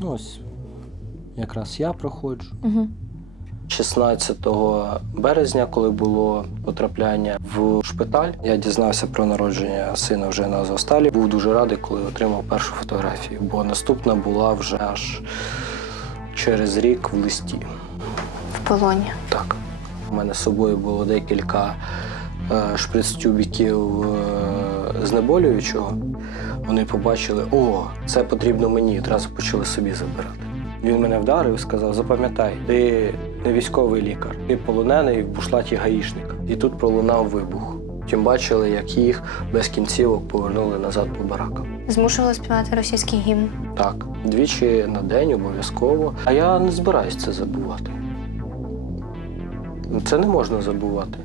Ну, ось якраз я проходжу. Угу. 16 березня, коли було потрапляння в шпиталь, я дізнався про народження сина вже на Азовсталі. Був дуже радий, коли отримав першу фотографію, бо наступна була вже аж через рік в листі. В полоні. Так. У мене з собою було декілька е, шприц-тюбіків е, знеболюючого. Вони побачили, о, це потрібно мені, і одразу почали собі забирати. Він мене вдарив і сказав: запам'ятай, ти не військовий лікар, ти полонений в бушлаті гаїшника. І тут пролунав вибух. Тим бачили, як їх без кінцівок повернули назад по баракам. Змушували співати російський гімн. Так, двічі на день обов'язково. А я не збираюсь це забувати. Це не можна забувати.